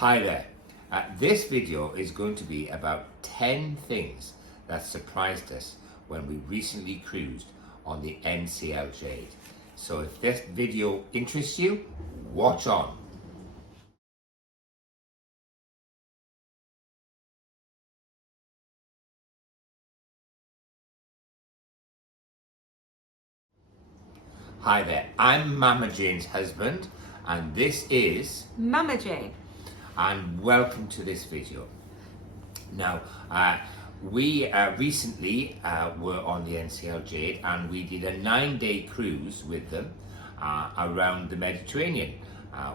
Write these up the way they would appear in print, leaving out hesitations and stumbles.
Hi there. This video is going to be about 10 things that surprised us when we recently cruised on the NCL Jade. So if this video interests you, watch on. Hi there, I'm Mama Jane's husband and this is Mama Jane. And welcome to this video. Now, we recently were on the NCL Jade and we did a 9-day cruise with them around the Mediterranean.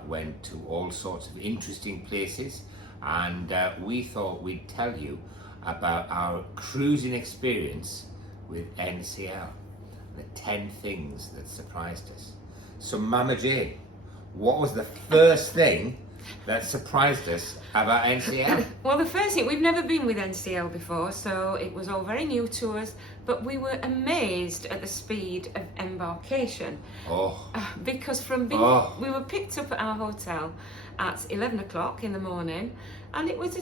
Went to all sorts of interesting places and we thought we'd tell you about our cruising experience with NCL, the 10 things that surprised us. So Mama Jane, what was the first thing that surprised us about NCL? Well, the first thing, we've never been with NCL before, so it was all very new to us, but we were amazed at the speed of embarkation. Because from being, we were picked up at our hotel at 11 o'clock in the morning, and it was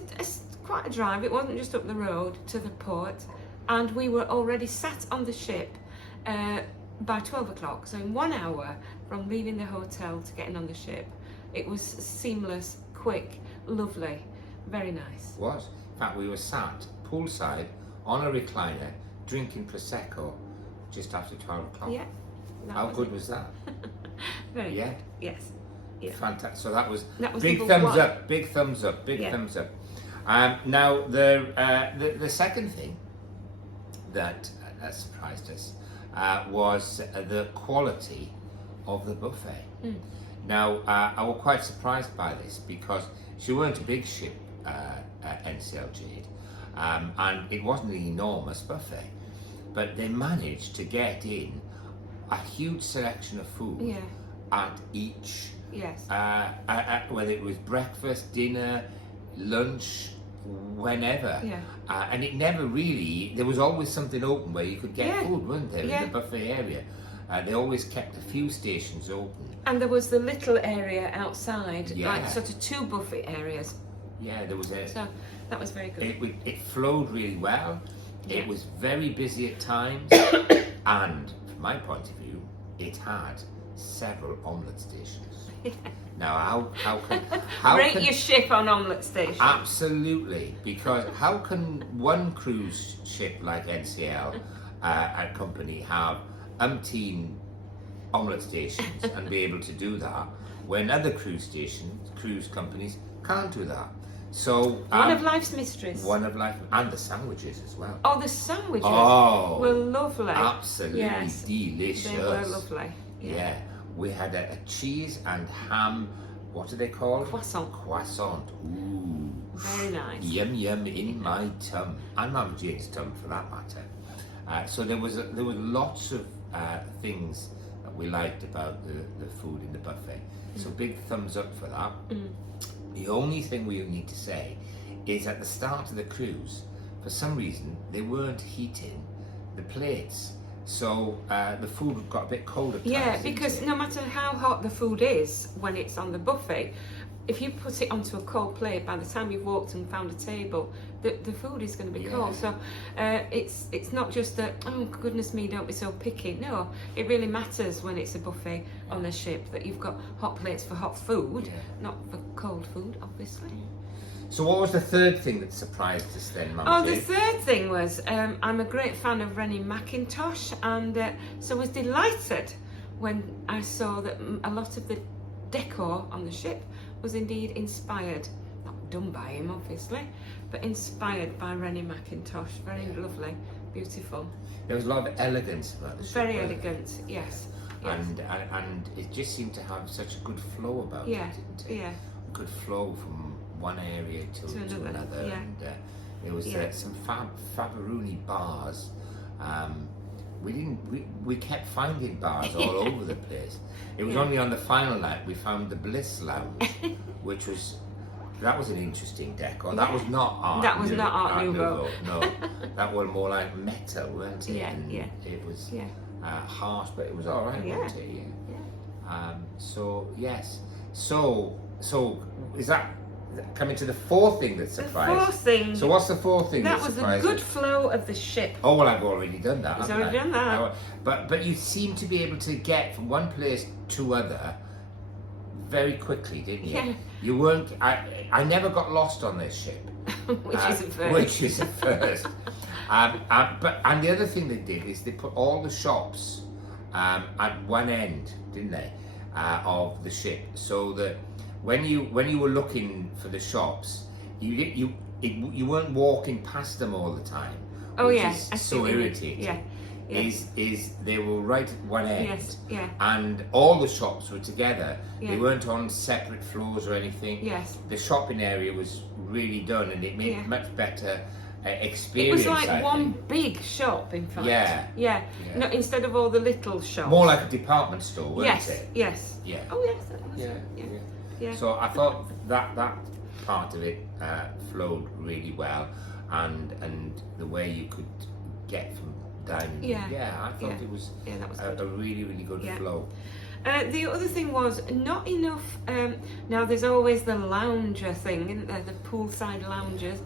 quite a drive. It wasn't just up the road to the port, and we were already sat on the ship by 12 o'clock, so in 1 hour from leaving the hotel to getting on the ship. It was seamless, quick, lovely, very nice. Was. In fact, we were sat poolside on a recliner drinking Prosecco just after 12 o'clock. Yeah. How good was that? Very yeah. good. Yes. Yeah. Fantastic. So that was big thumbs up, big thumbs up, big thumbs up. Now, the second thing that surprised us was the quality of the buffet. Now, I was quite surprised by this because she weren't a big ship, NCL Jade, and it wasn't an enormous buffet, but they managed to get in a huge selection of food at each, whether it was breakfast, dinner, lunch, whenever, and it never really, there was always something open where you could get food, weren't there, in the buffet area. They always kept a few stations open. And there was the little area outside, like sort of two buffet areas. Yeah, there was a... So that was very good. It flowed really well. It was very busy at times. And from my point of view, it had several omelette stations. Now, how Rate can your ship on omelette station. Absolutely, because how can one cruise ship like NCL and company have umpteen omelette stations and be able to do that when other cruise companies can't do that? So one of life's mysteries. One of life, and the sandwiches as well. Oh, the sandwiches were lovely. Absolutely delicious. They were lovely. Yeah, we had a cheese and ham. What are they called? Croissant. Croissant. Ooh. Very nice. Yum yum in my tum, and Mama Jane's tum for that matter. So there was lots of things that we liked about the food in the buffet. So big thumbs up for that. The only thing we need to say is at the start of the cruise, for some reason, they weren't heating the plates. So the food got a bit cold at times. Yeah, because no matter how hot the food is when it's on the buffet, if you put it onto a cold plate, by the time you've walked and found a table, the food is going to be cold. So it's not just that, oh goodness me, don't be so picky. No, it really matters when it's a buffet on a ship that you've got hot plates for hot food, not for cold food, obviously. So what was the third thing that surprised us then, Mama Jane? The third thing was, I'm a great fan of Rennie McIntosh, and so was delighted when I saw that a lot of the decor on the ship was indeed inspired, not done by him obviously, but inspired by Rennie McIntosh. Very lovely, beautiful. There was a lot of elegance about the ship. Very elegant, yes. And it just seemed to have such a good flow about it, didn't it? Yeah. It could flow from one area to another. Yeah. And there was some Faberuni bars. We kept finding bars all over the place. It was only on the final night we found the Bliss Lounge, which was an interesting decor. That was not Art Nuevo. No, that was more like metal, weren't it? It was harsh, but it was all right, wasn't it? So yes. So is that coming to the fourth thing that surprised. The fourth thing. So what's the fourth thing that was surprised a good you? flow of the ship. Oh well, I've already done that. He's haven't already I? done that. But you seem to be able to get from one place to other very quickly, didn't you? Yeah. You weren't. I never got lost on this ship. Which is a first. Which is a first. And the other thing they did is they put all the shops at one end, didn't they, of the ship, so that when you were looking for the shops, you weren't walking past them all the time. Oh which yeah, is so irritating. Yeah. Yeah. Is they were right at one end, Yes, yeah. and all the shops were together. Yeah. They weren't on separate floors or anything. Yes. The shopping area was really done, and it made much better experience. It was like I one think. big shop, in fact. Yeah. Yeah. No, instead of all the little shops. More like a department store, wasn't yes. it? Yes. Yeah. Oh yes. That was it. Yeah. So I thought that part of it flowed really well, and the way you could get from dining. Yeah. I thought it was, that was a really, really good flow. The other thing was not enough. Now there's always the lounger thing, isn't there? The poolside loungers.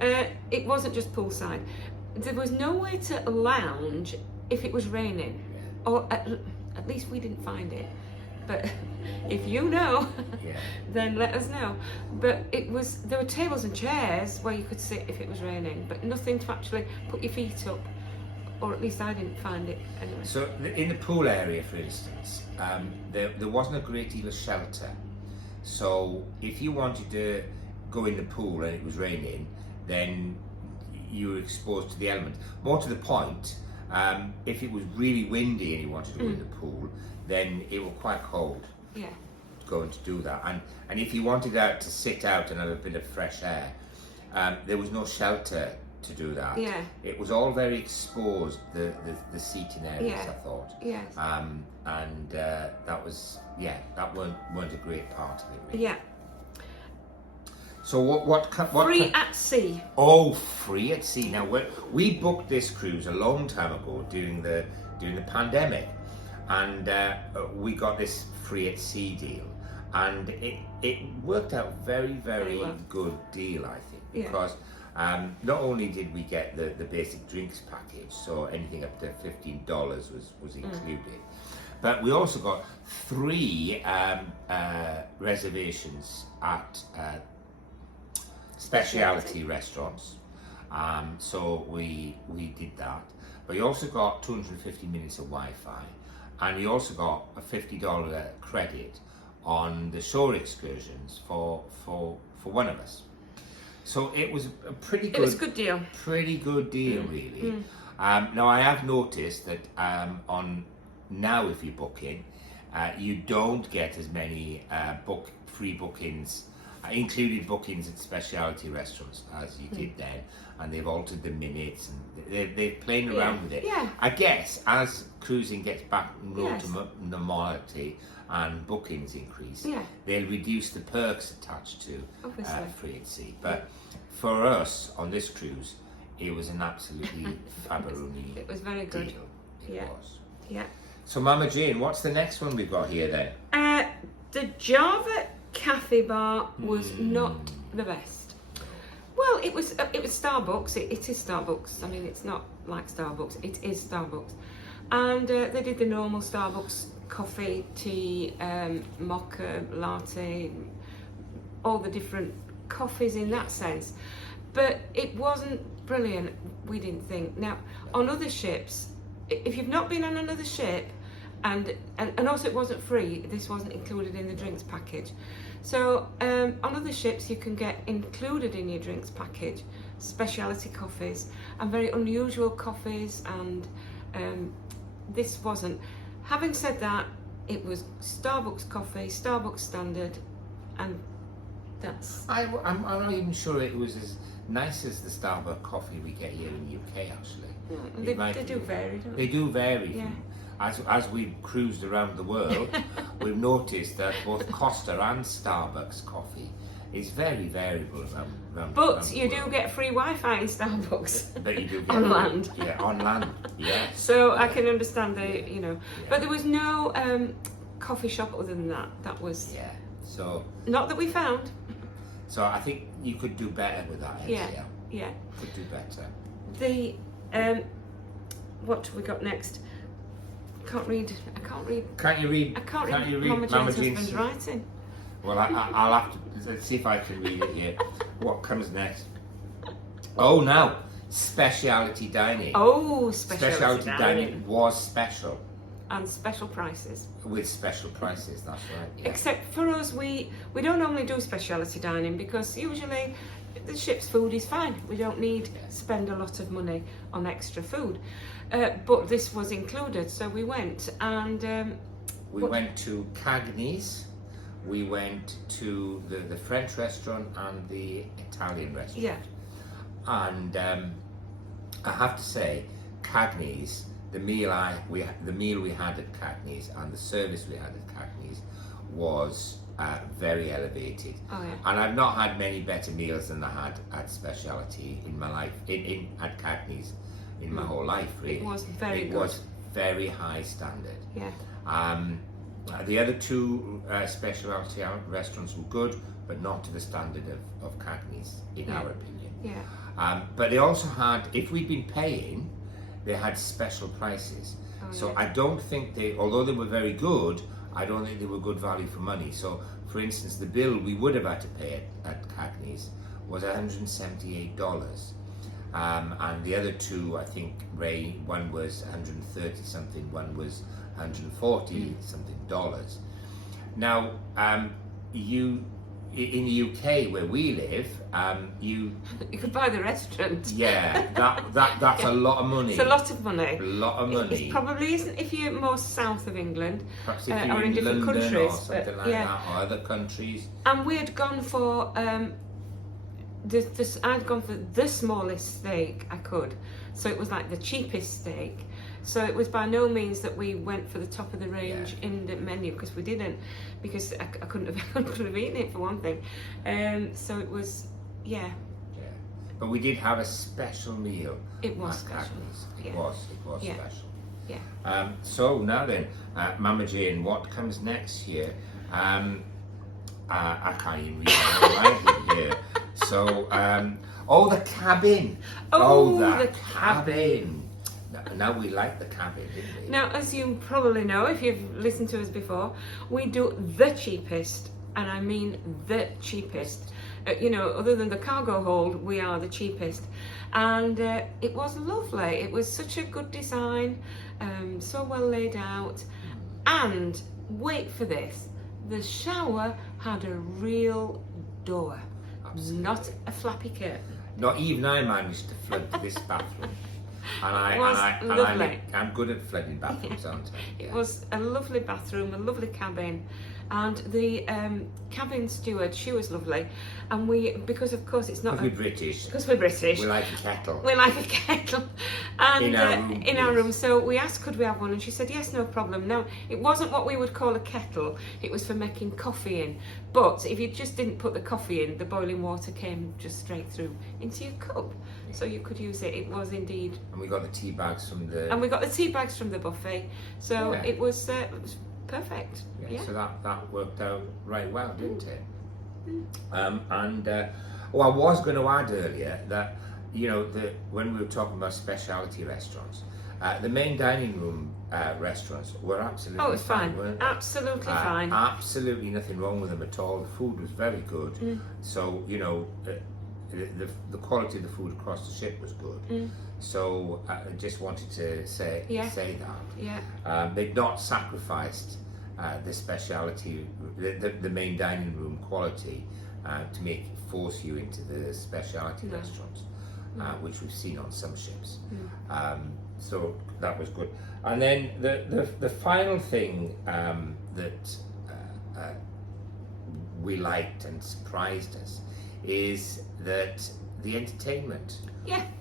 It wasn't just poolside. There was nowhere to lounge if it was raining, or at least we didn't find it. But if you know, then let us know. But there were tables and chairs where you could sit if it was raining, but nothing to actually put your feet up. Or at least I didn't find it anyway. So in the pool area, for instance, there wasn't a great deal of shelter. So if you wanted to go in the pool and it was raining, then you were exposed to the elements. More to the point, if it was really windy and you wanted to go in the pool, then it was quite cold. Yeah. Going to do that, and if you wanted to sit out and have a bit of fresh air, there was no shelter to do that. Yeah. It was all very exposed, the seating areas, I thought. Yes. And that was, that weren't a great part of it, really. Yeah. So what free at sea. Oh, free at sea. Now we booked this cruise a long time ago during the pandemic, and we got this free at sea deal, and it worked out very, very well. good deal, I think, because not only did we get the basic drinks package, so anything up to $15 was included, but we also got 3 reservations at specialty restaurants. So we did that, but you also got 250 minutes of Wi-Fi, and you also got a $50 credit on the shore excursions for one of us. So it was a pretty good. It was a good deal. Pretty good deal, really. Now I have noticed that on now, if you book in, you don't get as many free bookings, included bookings at specialty restaurants as you did then, and they've altered the minutes and they're playing around with it. Yeah. I guess as cruising gets back to normality and bookings increase, they'll reduce the perks attached to free at sea. But for us on this cruise, it was an absolutely fabulous. It was very good. Deal. It was. Yeah. So Mama Jane, what's the next one we've got here then? The Java Cafe Bar was not the best. Well, it was Starbucks. It is Starbucks. I mean, it's not like Starbucks. It is Starbucks, and they did the normal Starbucks coffee, tea, mocha, latte, all the different coffees in that sense. But it wasn't brilliant, we didn't think. Now, on other ships, if you've not been on another ship, and also it wasn't free, this wasn't included in the drinks package. So on other ships you can get included in your drinks package specialty coffees and very unusual coffees, and this wasn't. Having said that, it was Starbucks coffee, Starbucks standard, and that's... I'm not even sure it was as nice as the Starbucks coffee we get here in the UK, actually. They do vary, don't they? They do vary. Yeah. As we've cruised around the world, we've noticed that both Costa and Starbucks coffee is very variable around But the you world. do get free Wi-Fi in Starbucks. But you do get on land. Yeah, on land. Yes. So I can understand but there was no coffee shop other than that. That was so not that we found. So I think you could do better with that NCL. Yeah. Could do better. The what have we got next? I can't read. Can't you read? I can't read Mama Mama Jane's Jane's husband's writing. Well, I'll have to let's see if I can read it here. What comes next? Oh, now specialty dining. Oh, specialty dining was special. And special prices. With special prices, that's right. Yeah. Except for us, we don't normally do specialty dining because usually the ship's food is fine. We don't need to spend a lot of money on extra food. But this was included, so we went and... we went to Cagney's, we went to the French restaurant and the Italian restaurant. Yeah. And I have to say, Cagney's, the meal we had at Cagney's and the service we had at Cagney's was very elevated. Oh, yeah. And I've not had many better meals than I had at specialty in my life, at Cagney's in my whole life, really. It was very good. It was very high standard. Yeah. The other two specialty restaurants were good, but not to the standard of Cagney's, in our opinion. Yeah. But they also had, if we'd been paying, they had special prices. Oh, so yeah. I don't think although they were very good, I don't think they were good value for money. So, for instance, the bill we would have had to pay at Cagney's was $178. And the other two, I think, one was 130 something, one was 140 something dollars. Now, in the UK where we live, you could buy the restaurant. Yeah, that's a lot of money. It's a lot of money. A lot of money. It probably isn't if you're more south of England. Perhaps if you're or in different London countries, or something like that, or other countries. And we had gone for I'd gone for the smallest steak I could, so it was like the cheapest steak. So it was by no means that we went for the top of the range in the menu, because we didn't, because I couldn't have eaten it for one thing. So it was, yeah. But we did have a special meal. It was special. It was special. Yeah. So now then, Mama Jane, what comes next here? I can't even read my here. So, the cabin. The cabin. Now we like the cabin, didn't we? Now, as you probably know, if you've listened to us before, we do the cheapest, and I mean the cheapest. Other than the cargo hold, we are the cheapest. And it was lovely. It was such a good design, so well laid out. And wait for this, the shower had a real door. Absolutely. Not a flappy curtain. Not even I managed to flood this bathroom. I'm good at flooding bathrooms, aren't I? It was a lovely bathroom, a lovely cabin, and the cabin steward, she was lovely. And because of course it's not... Because we're British. Because we're British. We like a kettle. We like a kettle. And in our room. So we asked, could we have one? And she said, yes, no problem. Now, it wasn't what we would call a kettle. It was for making coffee in. But if you just didn't put the coffee in, the boiling water came just straight through into your cup. So you could use it. It was indeed. And we got the tea bags from the... And we got the tea bags from the buffet. So it was perfect. Yeah. So that worked out right well, didn't it? I was going to add earlier that, when we were talking about specialty restaurants, the main dining room restaurants were absolutely it's fine. Weren't they? Absolutely fine. Absolutely nothing wrong with them at all. The food was very good. So, the quality of the food across the ship was good. So I just wanted to say that. Yeah. They've not sacrificed the speciality, the main dining room quality to force you into the specialty restaurants, which we've seen on some ships. So that was good. And then the final thing that we liked and surprised us is that the entertainment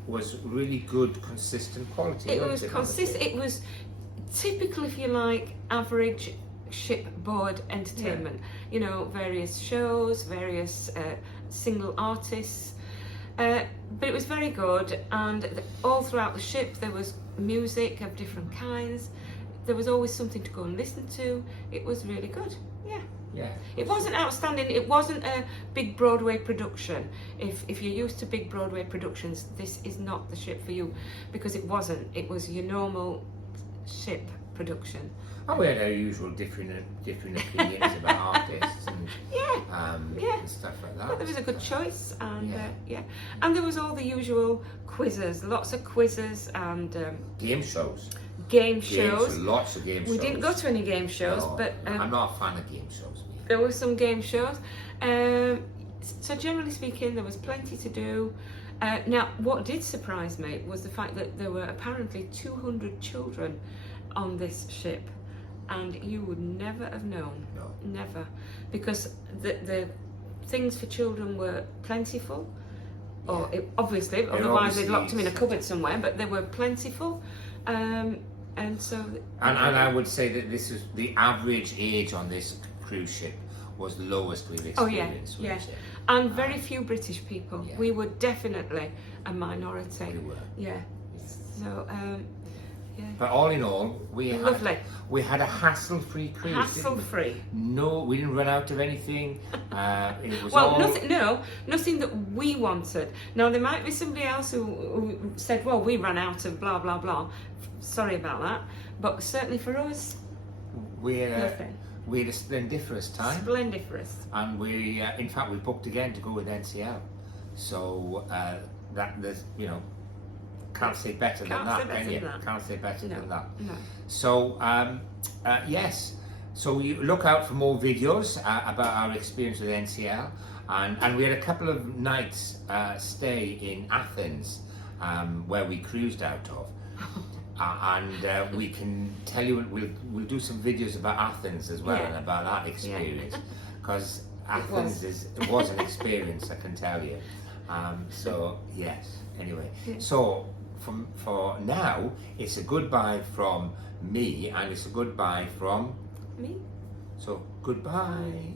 was really good, consistent quality. It was consistent. It was typical, if you like, average shipboard entertainment. Various shows, various single artists. But it was very good, and all throughout the ship there was music of different kinds. There was always something to go and listen to. It was really good. Yeah. Yeah. It wasn't outstanding. It wasn't a big Broadway production. If you're used to big Broadway productions, this is not the ship for you, because it wasn't. It was your normal ship production. Oh, we had our usual different opinions about artists and and stuff like that. But there was a good choice, and and there was all the usual quizzes, lots of quizzes and game shows. Game shows. Lots of game shows. We didn't go to any game shows, No, but I'm not a fan of game shows. there were some game shows. So generally speaking, there was plenty to do. Now, what did surprise me was the fact that there were apparently 200 children on this ship, and you would never have known. No. Never, because the things for children were plentiful. Or obviously, otherwise they'd locked them in a cupboard somewhere. But they were plentiful, and so. And I would say that this is the average age on this cruise ship was the lowest we've experienced. Oh yeah, and very few British people. Yeah. We were definitely a minority. We were. Yeah. So yeah. But all in all, we had a hassle-free cruise. Hassle-free. No, we didn't run out of anything. It was well, nothing that we wanted. Now there might be somebody else who said, "Well, we ran out of blah blah blah." Sorry about that, but certainly for us, nothing. We had a splendiferous time. Splendiferous. And we, in fact, we booked again to go with NCL. So that there's, can't say better than that, can you? Can't say better than that. No. So yes. So you look out for more videos about our experience with NCL, and we had a couple of nights stay in Athens, where we cruised out of. And we can tell you, we'll do some videos about Athens as well, and about that experience, because Athens was an experience, I can tell you. So yes, anyway, so for now, it's a goodbye from me, and it's a goodbye from me. So goodbye.